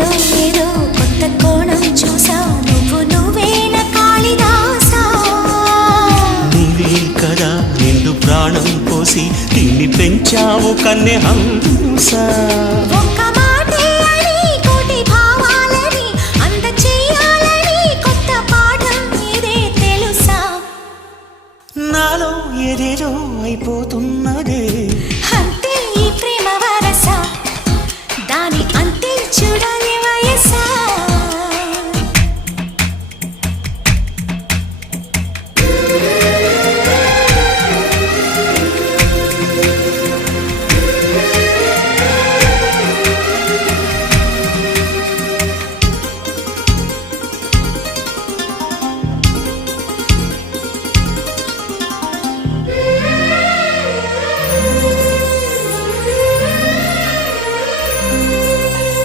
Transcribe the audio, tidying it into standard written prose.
నీలో ఏదో కొత్త కోణం చూసా నువ్వేన కాళిదాసా నీవే కదా నిండు ప్రాణం పోసి తిండి పెంచావు కన్నె హంస